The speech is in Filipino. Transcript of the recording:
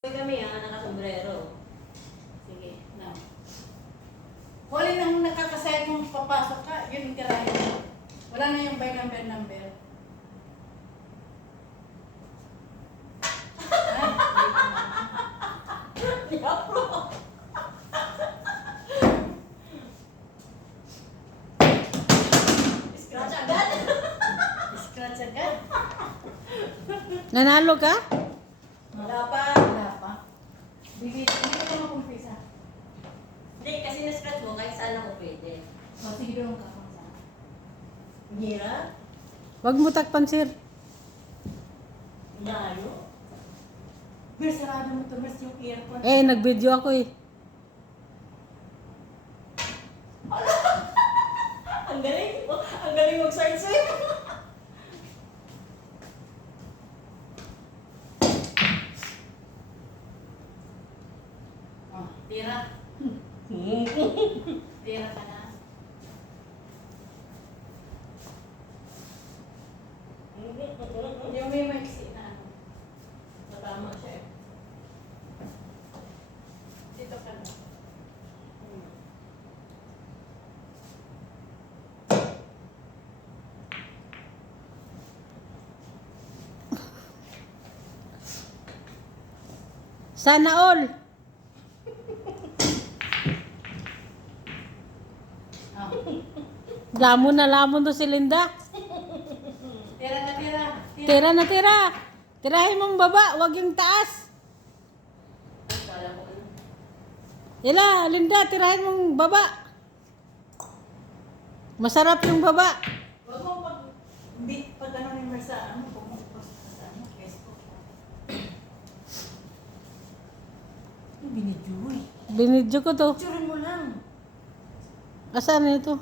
Kami nakasombrero. Sige, na. Huli nang nakakasayat mong papasok ka, yun yung tirahin mo. Wala na yung by number. Scratch agad. Scratch agad. Nanalo ka? Wala pa. Wala pa. Hindi ka makumpisa. Hindi, kasi na-scratch mo kahit saan ako pwede. O, sige doon ka kung saan. Hira? Wag mo takpan, sir. Layo? Mer, sarado mo to, Mer, yung earphone. Eh, nag-video ako eh. Ang galing. Ang galing mag-swipe. Oh, tira. Tira ka na. Yung may maiksi na ano. Matama siya eh. Dito ka na. Sana all. Oh. Lamon to si Linda. Tira na, tira. Tira na tira. Tirahin mong baba, wag yung taas. Kala ko ano. Yala, Linda, tirahin mong baba. Masarap yung baba. Huwag mo pag ano ni Mer sa ano, pumupost ka sa ano, Facebook. Yung binidyo eh. Binidyo ko to. Picturein mo lang. Asan na ito?